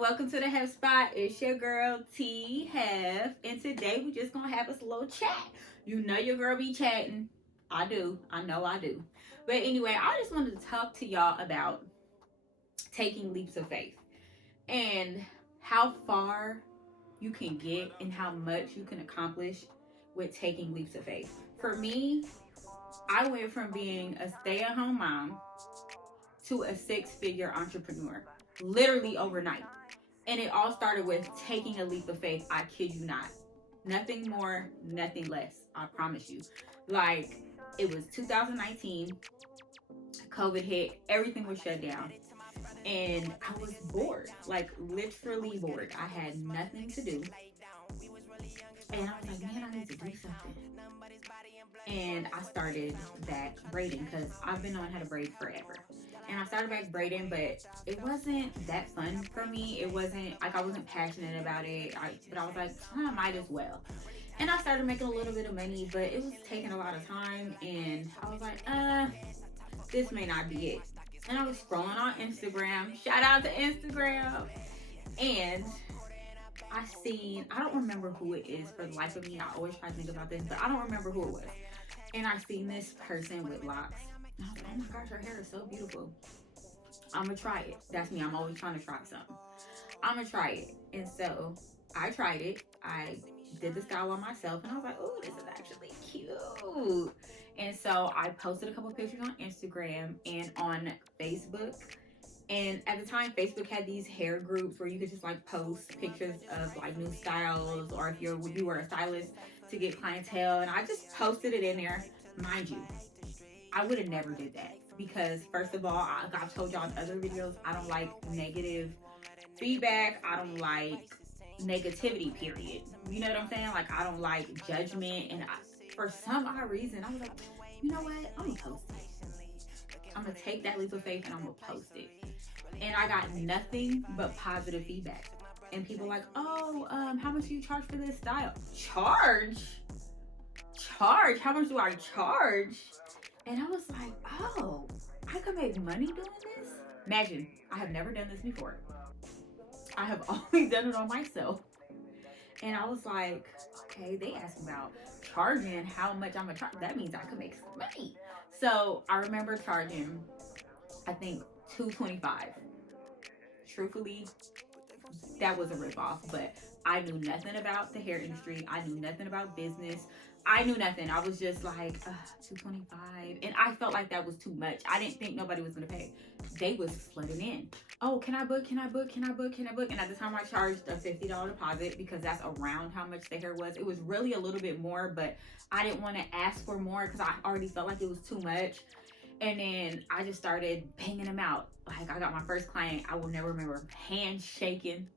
Welcome to the Hef Spot. It's your girl T Hef, and today we just gonna have us a little chat. You know your girl be chatting. I do. I know I do. But anyway, I just wanted to talk to y'all about taking leaps of faith and how far you can get and how much you can accomplish with taking leaps of faith. For me, I went from being a stay-at-home mom to a six-figure entrepreneur, literally overnight. And it all started with taking a leap of faith. I kid you not. Nothing more, nothing less. I promise you. Like, it was 2019. COVID hit. Everything was shut down. And I was bored. Like, literally bored. I had nothing to do. And I was like, man, I need to do something. And I started back braiding because I've been knowing how to braid forever. And I started back braiding, but it wasn't that fun for me. It wasn't, like, I wasn't passionate about it. But I was like, I might as well. And I started making a little bit of money, but it was taking a lot of time. And I was like, this may not be it. And I was scrolling on Instagram. Shout out to Instagram. And I don't remember who it is for the life of me. I always try to think about this, but I don't remember who it was. And I seen this person with locks. And I was like, oh my gosh, her hair is so beautiful. I'm gonna try it. That's me. I'm always trying to try something. I'm gonna try it. And so I tried it. I did the style on myself, and I was like, oh, this is actually cute. And so I posted a couple pictures on Instagram and on Facebook. And at the time, Facebook had these hair groups where you could just like post pictures of like new styles, or if you were a stylist, to get clientele. And I just posted it in there. Mind you, I would have never did that because, first of all, I've told y'all in other videos, I don't like negative feedback. I don't like negativity, period. You know what I'm saying? Like, I don't like judgment. And for some odd reason, I was like, you know what? I'm gonna post it. I'm gonna take that leap of faith and I'm gonna post it. And I got nothing but positive feedback. And people like, oh, how much do you charge for this style? Charge? How much do I charge? And I was like, oh, I could make money doing this? Imagine, I have never done this before. I have always done it on myself. And I was like, okay, they asked about charging how much I'm gonna charge. That means I could make some money. So I remember charging, I think, $225. Truthfully, that was a ripoff, but I knew nothing about the hair industry. I knew nothing about business. I knew nothing. I was just like, $225. And I felt like that was too much. I didn't think nobody was gonna pay. They was flooding in. Oh, can I book? And at the time I charged a $50 deposit because that's around how much the hair was. It was really a little bit more, but I didn't want to ask for more because I already felt like it was too much. And then I just started banging them out. Like, I got my first client, I will never remember, hands shaking.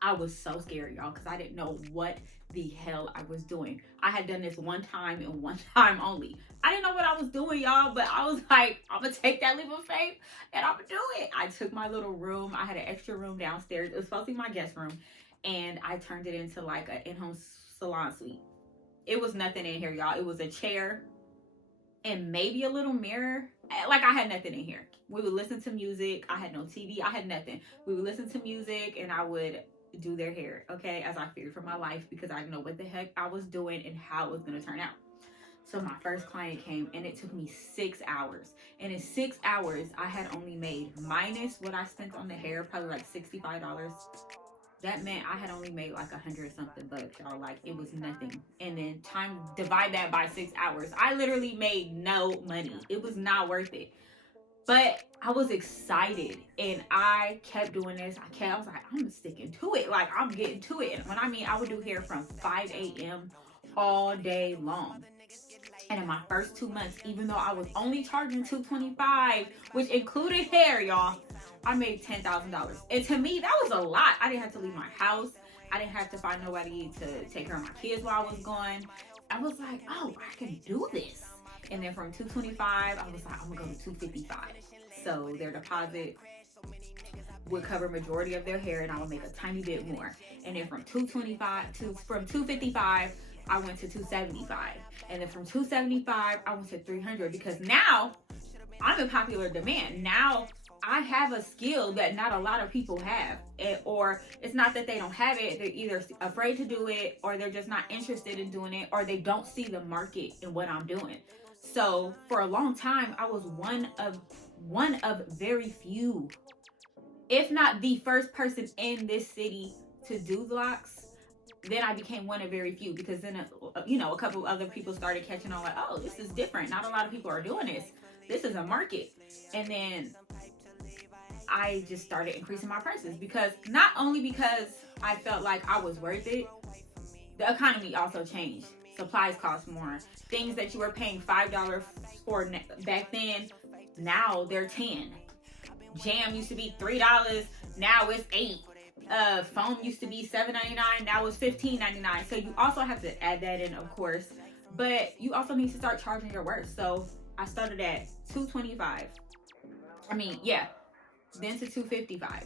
I was so scared, y'all, because I didn't know what the hell I was doing. I had done this one time and one time only. I didn't know what I was doing, y'all, but I was like, I'm gonna take that leap of faith and I'm gonna do it. I took my little room. I had an extra room downstairs. It was supposed to be my guest room, and I turned it into like an in-home salon suite. It was nothing in here, y'all. It was a chair and maybe a little mirror. Like, I had nothing in here. We would listen to music. I had no TV. I had nothing. We would listen to music and I would do their hair, okay, as I feared for my life because I didn't know what the heck I was doing and how it was going to turn out. So my first client came and it took me 6 hours. And in 6 hours, I had only made, minus what I spent on the hair, probably like $65. That meant I had only made like 100 something bucks, y'all. Like, it was nothing. And then divide that by 6 hours. I literally made no money. It was not worth it. But I was excited and I kept doing this. I was like, I'm sticking to it. Like, I'm getting to it. And when I would do hair from 5 a.m. all day long. And in my first 2 months, even though I was only charging $225, which included hair, y'all, I made $10,000. And to me, that was a lot. I didn't have to leave my house. I didn't have to find nobody to take care of my kids while I was gone. I was like, oh, I can do this. And then from $225, I was like, I'm gonna go to $255. So their deposit would cover majority of their hair, and I would make a tiny bit more. And then from $255, I went to $275. And then from $275, I went to $300 because now I'm in popular demand. Now I have a skill that not a lot of people have. Or it's not that they don't have it, they're either afraid to do it, or they're just not interested in doing it, or they don't see the market in what I'm doing. So for a long time, I was one of very few, if not the first person in this city to do locks. Then I became one of very few, because then a couple other people started catching on, like, oh, this is different. Not a lot of people are doing this. This is a market. And then I just started increasing my prices, because not only because I felt like I was worth it, the economy also changed. Supplies cost more. Things that you were paying $5 for back then, now they're 10. Jam used to be $3, now it's 8. Foam used to be $7.99, now it's $15.99. So you also have to add that in, of course, but you also need to start charging your worth. So I started at $225. Then to $255,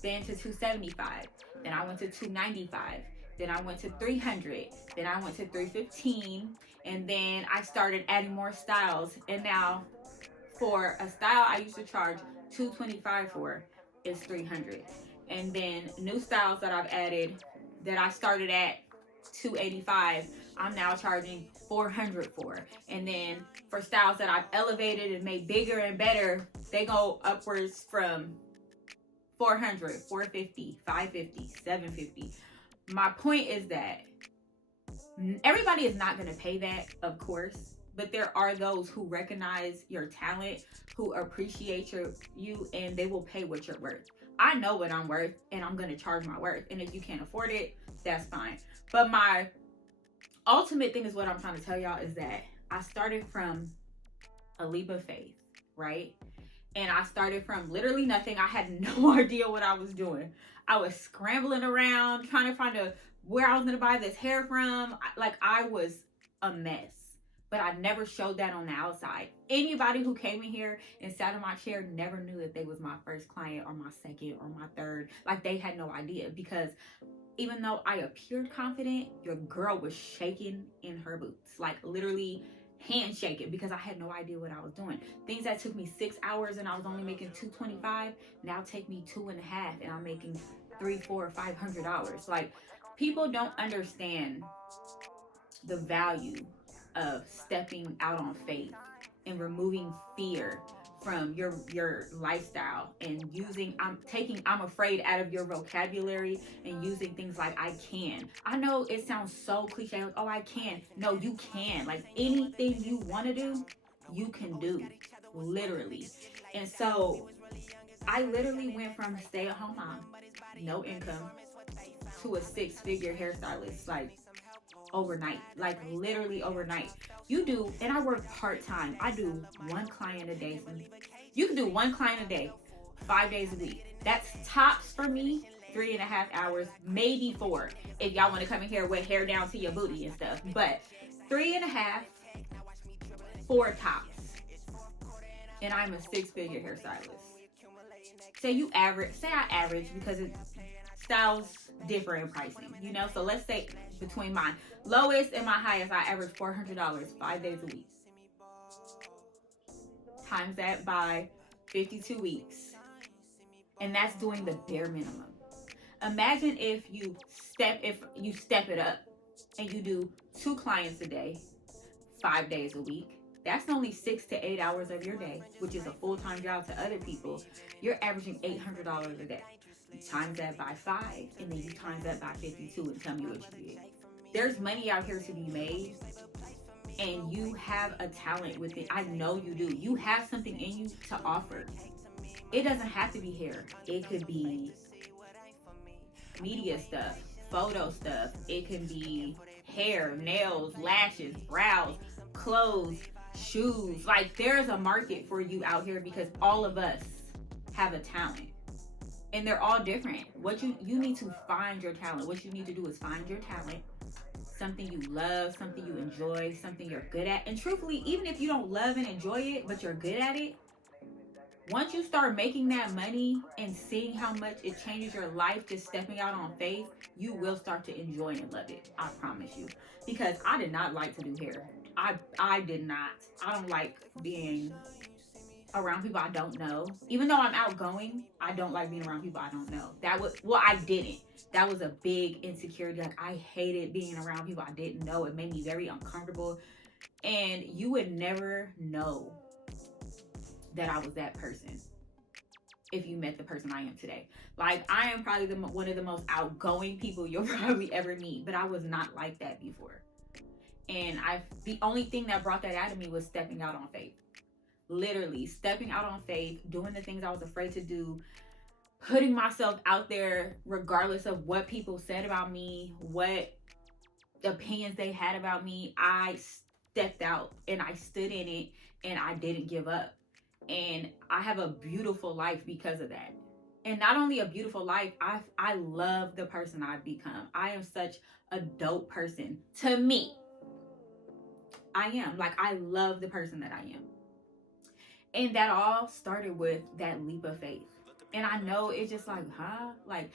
then to $275, then I went to $295, then I went to $300, then I went to $315, and then I started adding more styles. And now, for a style I used to charge $225 for, is $300. And then new styles that I've added that I started at $285, I'm now charging $400 for. And then for styles that I've elevated and made bigger and better, they go upwards from $400, $450, $550, $750. My point is that everybody is not going to pay that, of course, but there are those who recognize your talent, who appreciate you, and they will pay what you're worth. I know what I'm worth, and I'm going to charge my worth. And if you can't afford it, that's fine. But my ultimate thing is, what I'm trying to tell y'all, is that I started from a leap of faith, right? And I started from literally nothing. I had no idea what I was doing. I was scrambling around trying to find where I was going to buy this hair from. I was a mess. But I never showed that on the outside. Anybody who came in here and sat in my chair never knew that they was my first client, or my second, or my third. Like, they had no idea, because even though I appeared confident, your girl was shaking in her boots. Like, literally handshaking, because I had no idea what I was doing. Things that took me 6 hours and I was only making $225 now take me 2.5, and I'm making $300, $400, $500. Like, people don't understand the value of stepping out on faith and removing fear from your lifestyle, and using I'm afraid out of your vocabulary, and using things like I can. I know it sounds so cliche, like, oh, I can. No, you can. Like, anything you want to do, you can do, literally. And so I literally went from stay-at-home mom, no income, to a six-figure hairstylist, like, overnight. Like, literally overnight. And I work part-time. I do one client a day. You can do one client a day, 5 days a week. That's tops for me, 3.5 hours, maybe 4, if y'all want to come in here with hair down to your booty and stuff. But 3.5, 4 tops. And I'm a six-figure hairstylist. Say I average, because styles differ in pricing, so let's say between my lowest and my highest, I average $400 5 days a week. Times that by 52 weeks, and that's doing the bare minimum. Imagine if you step it up and you do 2 clients a day, 5 days a week. That's only 6 to 8 hours of your day, which is a full-time job to other people. You're averaging $800 a day. You times that by 5, and then you times that by 52, and tell me what you did. There's money out here to be made, and you have a talent with it. I know you do. You have something in you to offer. It doesn't have to be hair. It could be media stuff, photo stuff. It can be hair, nails, lashes, brows, clothes, shoes. Like, there's a market for you out here, because all of us have a talent. And they're all different. What you need to find your talent. What you need to do is find your talent, something you love, something you enjoy, something you're good at. And truthfully, even if you don't love and enjoy it, but you're good at it, once you start making that money and seeing how much it changes your life, just stepping out on faith, you will start to enjoy and love it. I promise you. Because I did not like to do hair. I did not. I don't like being around people I don't know. Even though I'm outgoing, I don't like being around people I don't know. I didn't. That was a big insecurity. Like, I hated being around people I didn't know. It made me very uncomfortable. And you would never know that I was that person if you met the person I am today. Like, I am probably one of the most outgoing people you'll probably ever meet, but I was not like that before. And the only thing that brought that out of me was stepping out on faith. Literally stepping out on faith, doing the things I was afraid to do, putting myself out there regardless of what people said about me, what opinions they had about me. I stepped out and I stood in it, and I didn't give up. And I have a beautiful life because of that. And not only a beautiful life, I love the person I've become. I am such a dope person. To me, I am. Like, I love the person that I am. And that all started with that leap of faith. And I know it's just like, like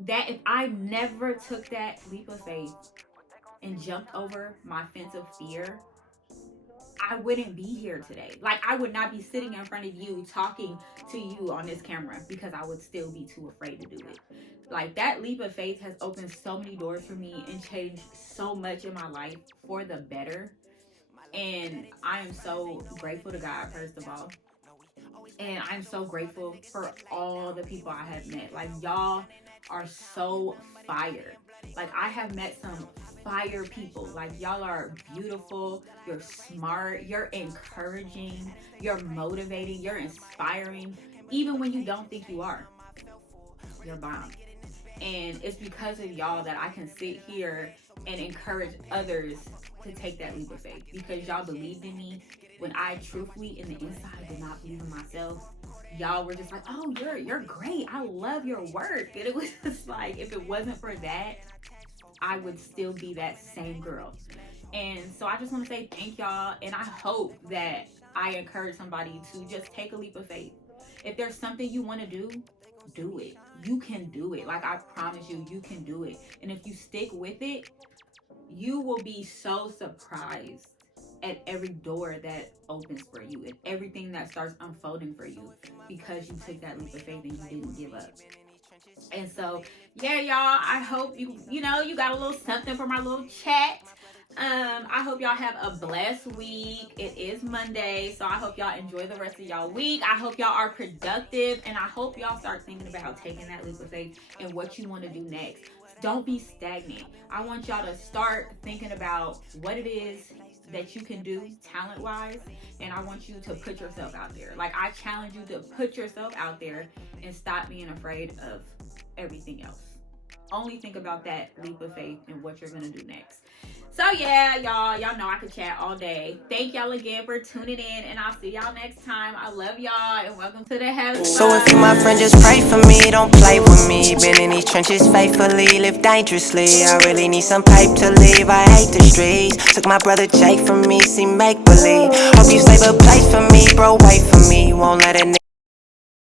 that. If I never took that leap of faith and jumped over my fence of fear, I wouldn't be here today. Like, I would not be sitting in front of you talking to you on this camera, because I would still be too afraid to do it. Like, that leap of faith has opened so many doors for me and changed so much in my life for the better. And I am so grateful to God, first of all. And I'm so grateful for all the people I have met. Like, y'all are so fire. Like, I have met some fire people. Like, y'all are beautiful. You're smart. You're encouraging. You're motivating. You're inspiring. Even when you don't think you are. You're bomb. And it's because of y'all that I can sit here and encourage others to take that leap of faith. Because y'all believed in me when I truthfully, in the inside, did not believe in myself. Y'all were just like, oh, you're great. I love your work. And it was just like, if it wasn't for that, I would still be that same girl. And so I just want to say thank y'all. And I hope that I encourage somebody to just take a leap of faith. If there's something you want to do it. You can do it. Like, I promise you, you can do it. And if you stick with it, you will be so surprised at every door that opens for you and everything that starts unfolding for you, because you took that leap of faith and you didn't give up. And so, yeah, y'all, I hope you got a little something from our little chat. I hope y'all have a blessed week. It is Monday, so I hope y'all enjoy the rest of y'all week. I hope y'all are productive, and I hope y'all start thinking about taking that leap of faith and what you want to do next. Don't be stagnant. I want y'all to start thinking about what it is that you can do talent-wise, and I want you to put yourself out there. Like, I challenge you to put yourself out there and stop being afraid of everything else. Only think about that leap of faith and what you're going to do next. So yeah, y'all know I could chat all day. Thank y'all again for tuning in, and I'll see y'all next time. I love y'all, and welcome to the house. So if you my friend, just pray for me, don't play with me. Been in these trenches faithfully, live dangerously. I really need some pipe to leave, I hate the streets. Took my brother Jake from me, see make believe. Hope you save a place for me, bro, wait for me. Won't let a